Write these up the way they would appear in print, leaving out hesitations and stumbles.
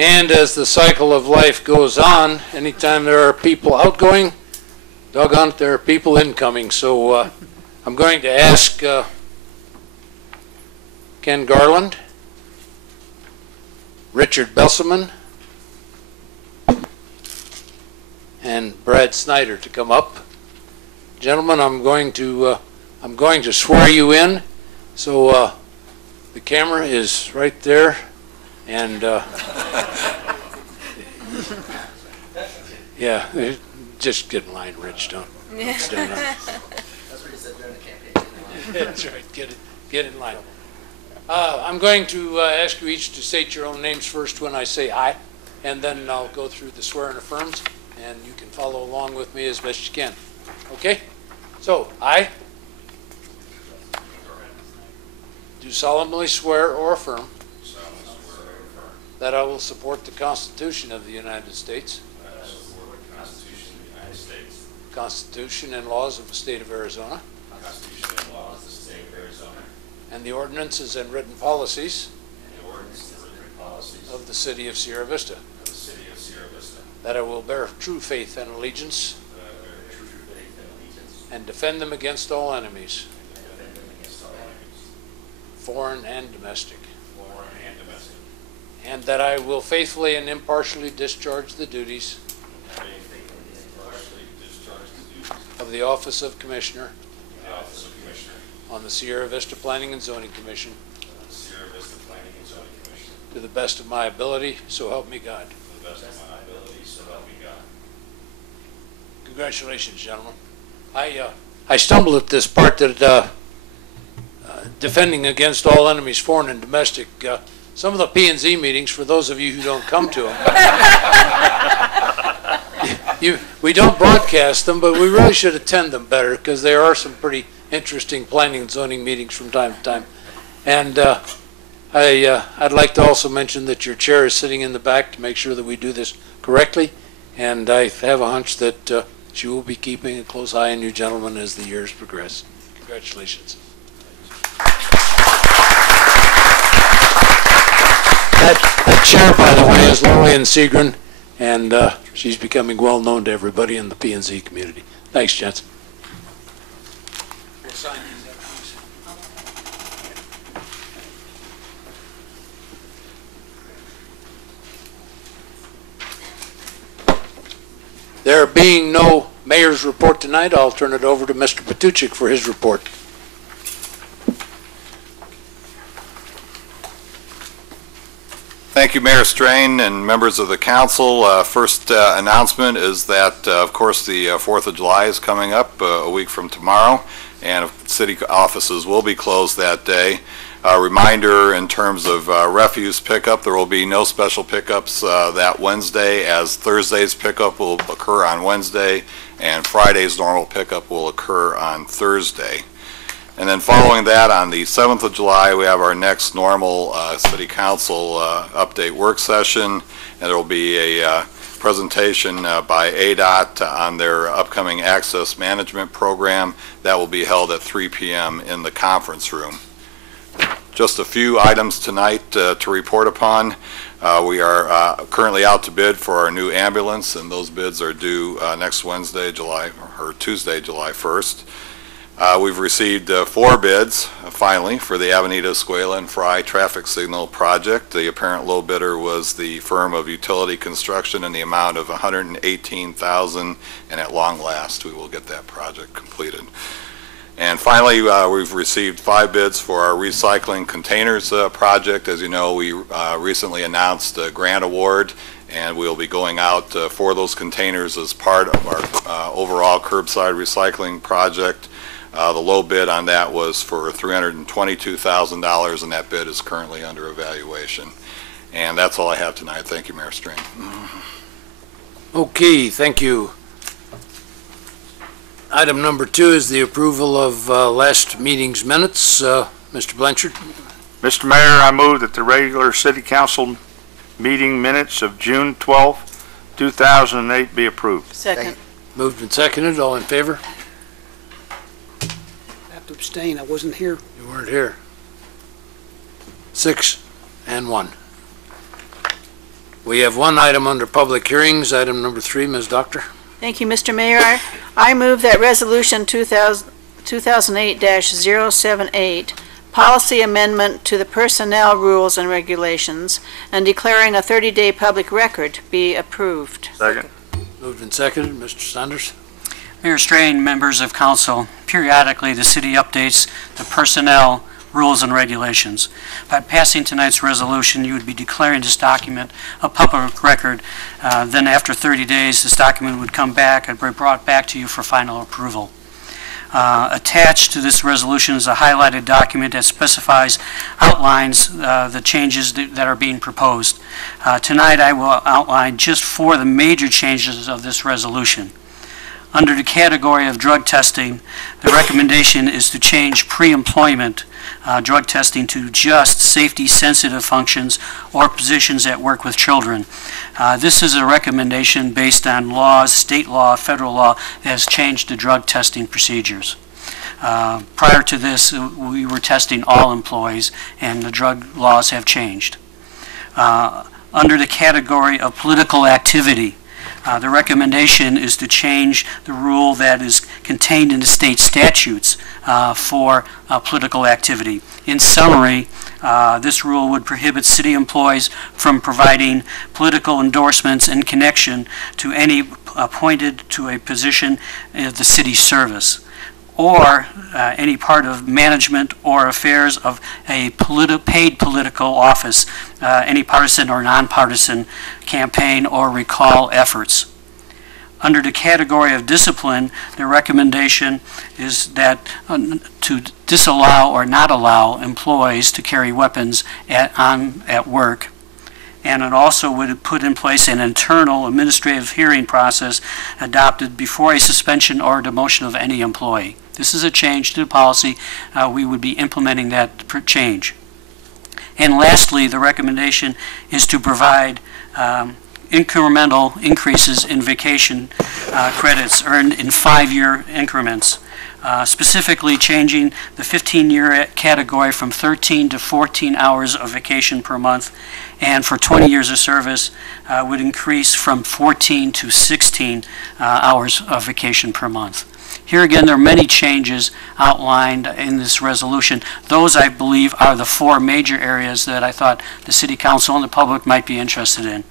And as the cycle of life goes on, anytime there are people outgoing, doggone it, there are people incoming. So I'm going to ask Ken Garland, Richard Besselman, and Brad Snyder to come up. Gentlemen, I'm going to swear you in. So the camera is right there, and yeah, just get in line, Rich. Don't stand up. That's what he said during the campaign. That's right. Get in line. I'm going to ask you each to state your own names first when I say aye, and then I'll go through the swear and affirms, and you can follow along with me as best you can. Okay? So, I do solemnly swear or affirm that I will support the Constitution of the United States, the Constitution and laws of the state of Arizona, and the ordinances and written policies of the city of Sierra Vista, that I will bear true faith and allegiance and defend them against all enemies, foreign and domestic, and that I will faithfully and impartially discharge the duties of the office of Commissioner on the Sierra Vista Planning and Zoning Commission to the best of my ability, so help me God. Congratulations, gentlemen. I stumbled at this part that defending against all enemies, foreign and domestic. Some of the P&Z meetings, for those of you who don't come to them, we don't broadcast them, but we really should attend them better because there are some pretty interesting planning and zoning meetings from time to time. And I'd like to also mention that your chair is sitting in the back to make sure that we do this correctly. And I have a hunch that she will be keeping a close eye on you gentlemen as the years progress. Congratulations. That chair, by the way, is Lillian Segrin, and she's becoming well known to everybody in the P&Z community. Thanks, gents. We'll sign these up, please. There being no mayor's report tonight, I'll turn it over to Mr. Patuchik for his report. Thank you, Mayor Strain and members of the council. First announcement is that, of course, the 4th of July is coming up a week from tomorrow, and city offices will be closed that day. A reminder in terms of refuse pickup, there will be no special pickups that Wednesday, as Thursday's pickup will occur on Wednesday and Friday's normal pickup will occur on Thursday. And then following that, on the 7th of July, we have our next normal City Council update work session, and there will be a presentation by ADOT on their upcoming access management program. That will be held at 3 p.m. in the conference room. Just a few items tonight to report upon. We are currently out to bid for our new ambulance, and those bids are due next Wednesday, Tuesday, July 1st. We've received 4 bids, finally, for the Avenida Escuela and Fry traffic signal project. The apparent low bidder was the firm of Utility Construction in the amount of $118,000, and at long last, we will get that project completed. And finally, we've received 5 bids for our recycling containers project. As you know, we recently announced a grant award, and we'll be going out for those containers as part of our overall curbside recycling project. The low bid on that was for $322,000, and that bid is currently under evaluation. And that's all I have tonight. Thank you, Mayor Strain. Okay, thank you. Item number 2 is the approval of last meeting's minutes. Mr. Blanchard. Mr. Mayor, I move that the regular City Council meeting minutes of June 12, 2008 be approved. Second. Moved and seconded. All in favor? I have to abstain. I wasn't here. You weren't here. 6 and 1. We have one item under public hearings, item number 3, Ms. Doctor. Thank you, Mr. Mayor. I move that Resolution 2008-078, Policy Amendment to the Personnel Rules and Regulations, and declaring a 30-day public record be approved. Second. Moved and seconded. Mr. Saunders. Mayor Strain, members of council, periodically the city updates the personnel rules and regulations. By passing tonight's resolution, you would be declaring this document a public record. Then after 30 days, this document would come back and be brought back to you for final approval. Attached to this resolution is a highlighted document that outlines the changes that are being proposed. Tonight I will outline just 4 of the major changes of this resolution. Under the category of drug testing, the recommendation is to change pre-employment drug testing to just safety-sensitive functions or positions that work with children. This is a recommendation based on laws, state law, federal law, that has changed the drug testing procedures. Prior to this, we were testing all employees, and the drug laws have changed. Under the category of political activity, the recommendation is to change the rule that is contained in the state statutes for political activity. In summary, this rule would prohibit city employees from providing political endorsements in connection to any appointed to a position in the city service, or any part of management or affairs of a paid political office, any partisan or nonpartisan campaign or recall efforts. Under the category of discipline, the recommendation is that to disallow or not allow employees to carry weapons at work. And it also would put in place an internal administrative hearing process adopted before a suspension or demotion of any employee. This is a change to the policy. We would be implementing that change. And lastly, the recommendation is to provide incremental increases in vacation credits earned in 5-year increments, specifically changing the 15-year category from 13 to 14 hours of vacation per month, and for 20 years of service would increase from 14 to 16 hours of vacation per month. Here again, there are many changes outlined in this resolution. Those, I believe, are the 4 major areas that I thought the City Council and the public might be interested in.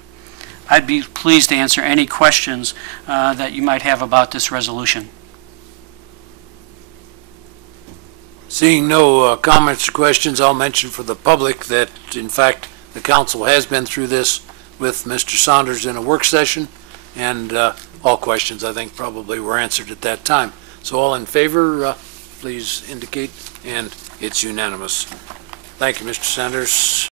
I'd be pleased to answer any questions that you might have about this resolution. Seeing no comments or questions, I'll mention for the public that, in fact, the council has been through this with Mr. Saunders in a work session, and all questions, I think, probably were answered at that time. So all in favor, please indicate, and it's unanimous. Thank you, Mr. Saunders.